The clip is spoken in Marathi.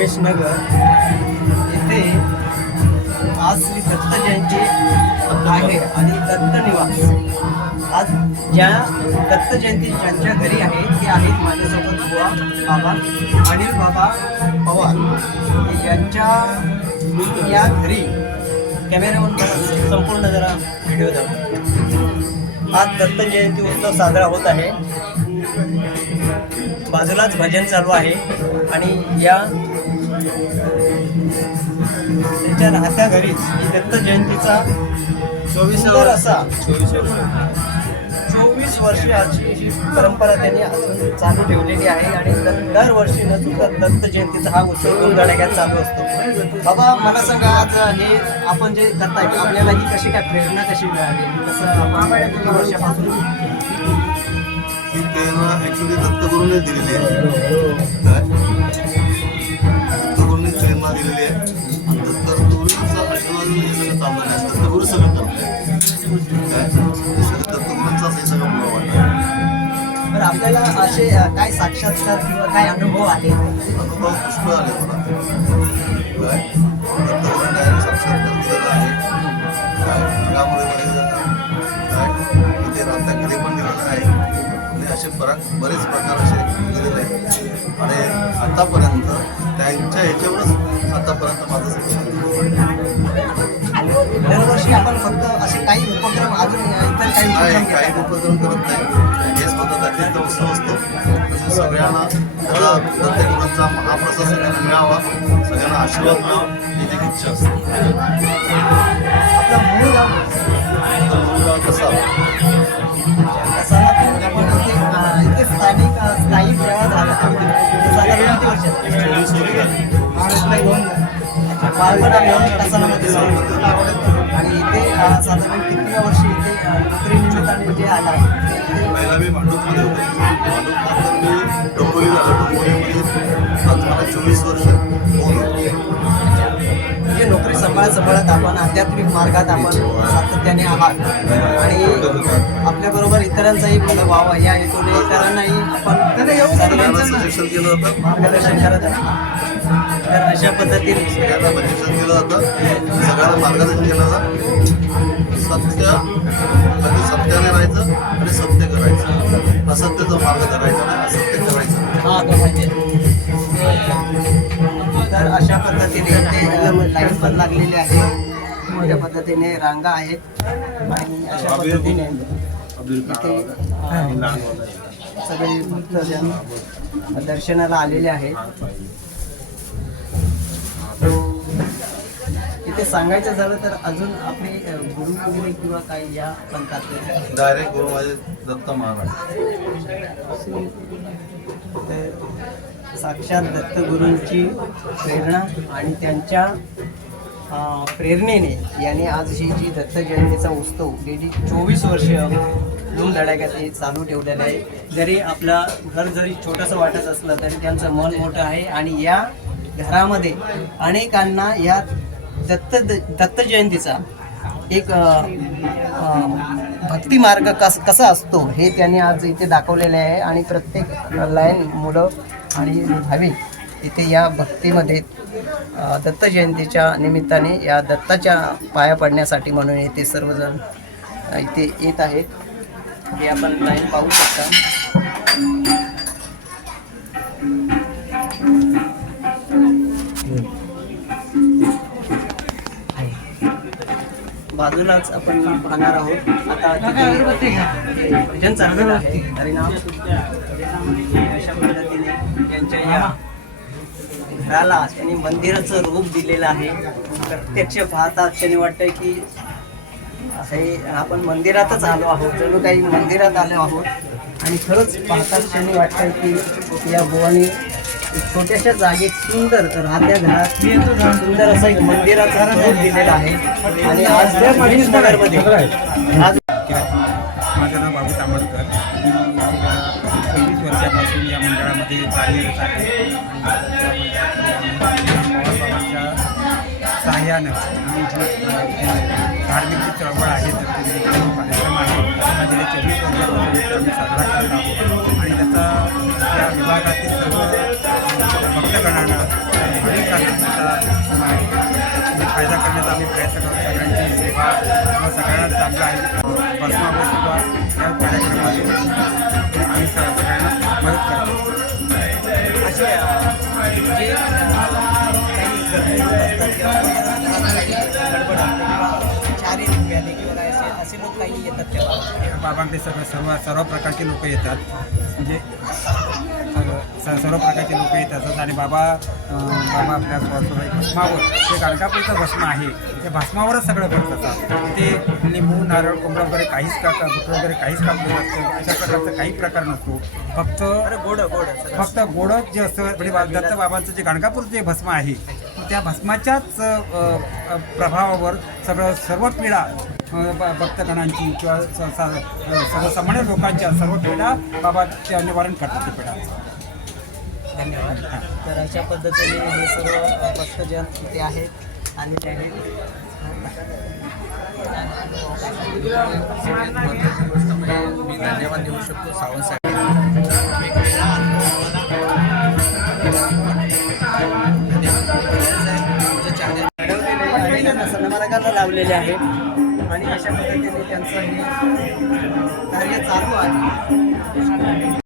उमेश नगर येथे आज श्री दत्त जयंती आहे आणि दत्त निवास. आज ज्या दत्त जयंती ज्यांच्या घरी आहे ते आहेत माझ्यासोबत बुवा बाबा अनिल बाबा पवार. यांच्या मी या घरी कॅमेरामन संपूर्ण जरा व्हिडिओ दाखव. आज दत्त जयंती उत्सव साजरा होत आहे. बाजूलाच भजन चालू आहे आणि या त्यांच्या राहत्या घरीच दत्त जयंतीचा सुंदर असा चोवीस चोवीस वर्षाची अशी परंपरा त्यांनी अजून चालू ठेवलेली आहे आणि दरवर्षी न चुकता दत्त जयंतीचा हा उत्सव दोन चालू असतो. बाबा मला सांगा आज हे आपण जे करताय आपल्याला ही कशी काय प्रेरणा कशी मिळाली? कसं वर्षापासून ॲक्च्युली दत्त ऍक्च्युली दिलेली आहे. प्रेरणा दिलेली आहे आशीर्वाद हे सगळं चाललं सगळं हे सगळं हे मुलं वाटतं तर आपल्याला असे काय साक्षात्कार किंवा काय अनुभव आहे अनुभव पुष्कळ आले मला. काय? बराच बरेच प्रकार असे दिलेले आहेत. आणि आतापर्यंत त्यांच्या ह्याच्यावरच आतापर्यंत माझं दरवर्षी आपण फक्त असे काही उपक्रम अजून इतर काही उपक्रम काही. उपक्रम करत नाही. हेच पद्धतीचा इथं उत्सव असतो. सगळ्यांना त्याला दत्तगुरूंचा महाप्रसाद सगळ्यांना मिळावा सगळ्यांना आशीर्वाद मिळावा ही एक इच्छा असते. बालपणा मिळून आणि इथे साधारण कितव्या वर्षी इथे अ, नोकरी निमित्ताने जे आला. ते- सांभाळत सांभाळत आपण आध्यात्मिक मार्गात आपण सातत्याने आहात. आणि आपल्याबरोबर इतरांचाही भलं व्हावं या हेतूने इतरांनाही आपण मार्गदर्शन करत असतो. तर अशा पद्धतीने सगळ्यांना सजेशन केलं जातं सगळ्यांना मार्गदर्शन केलं जातं सत्य म्हणजे सत्याने राहायचं आणि सत्य करायचं. असत्याचा मार्ग धरायचा नाही असत्य करायचं. हा. तर अशा पद्धतीने ते लाईन पण लागलेली आहे मोठ्या पद्धतीने रांगा आहेत. आणि अशा पद्धतीने इथे सगळे भक्तजन दर्शनाला आलेले आहेत. इथे सांगायचं झालं तर अजून आपले गुरु वगैरे किंवा काही या पंथातले डायरेक्ट गुरु माझे दत्त महाराज. साक्षात दत्तगुरूंची प्रेरणा आणि त्यांच्या प्रेरणेने याने आज ही जी दत्त जयंतीचा उत्सव गेली चोवीस वर्ष धूम धडाक्यात हे चालू ठेवलेलं आहे. जरी आपला घर जरी छोटंसं वाटत असलं तरी त्यांचं मन मोठं आहे आणि या घरामध्ये अनेकांना या दत्त दत्त जयंतीचा एक भक्ती मार्ग कस कसा असतो हे त्यांनी आज इथे दाखवलेले आहे आणि प्रत्येक लाईन मुलं आणि भाविक इथे या भक्तीमध्ये दत्त जयंतीच्या निमित्ताने या दत्ताच्या पाया पडण्यासाठी म्हणून इथे सर्वजण इथे येत आहेत. हे आपण लाईन पाहू शकता. बाजूलाच आपण पाहणार आहोत. आता तिथे भजन चाललेलं आहे. हरिनाम या घराला त्यांनी मंदिराचं रूप दिलेलं आहे. प्रत्यक्ष पाहता क्षणी वाटतंय की हे आपण मंदिरातच आलो आहोत जणू काही मंदिरात आलो आहोत. आणि खरंच पाहता क्षणी वाटतंय की या बुवानी छोट्याशा जागेत सुंदर राहत्या घरात सुंदर असं एक मंदिराचा रूप दिलेला आहे. आणि आज नगरमध्ये आज माझं नाव बाबू तांबडकर. मी वर्षापासून या मंडळामध्ये कार्यरत आहे. पवारबाबांच्या साह्यानं आम्ही धार्मिक जी चळवळ आहे तर कार्यक्रम आहे. गेल्या चोवीस वर्षापासून आम्ही साजरा करत आहोत. आणि त्याचा त्या विभागातील सर्व भक्तगणांना भाविकांना फायदा करण्याचा आम्ही प्रयत्न करतो. सगळ्यांची सेवा सगळ्यांना चांगला आहे. रुपयाने किंवा काय असे लोक काही येतात तेव्हा. बाबांकडे सगळं सर्व सर्व प्रकारचे लोक येतात. म्हणजे सर्व प्रकारचे लोक येतात आणि बाबा बाबा आपल्या भस्मावर जे गाणगापूरचं भस्म आहे. त्या भस्मावरच सगळं करतात ते लिंबू नारळ कोंबडा वगैरे काहीच का बुटं वगैरे काहीच कापलं नसतं. अशा प्रकारचा काही प्रकार नसतो. फक्त अरे गोड गोड. फक्त गोडच जे असतं म्हणजे दत्त बाबांचं जे गाणगापूरचं जे भस्म आहे त्या भस्माच्याच प्रभावावर सगळं सर्व पिढा भक्तगणांची किंवा सर्वसामान्य लोकांच्या सर्व पिढा बाबाच्या निवारण करतात ते पिढा धन्यवाद. तर अशा पद्धतीने हे सर्व भक्तजन इथे आहेत आणि त्यांनी मी धन्यवाद देऊ शकतो सावंतसाठी त्यांना सन्मार्गाला लावलेले आहे. आणि अशा पद्धतीने त्यांचं हे कार्य चालू आहे.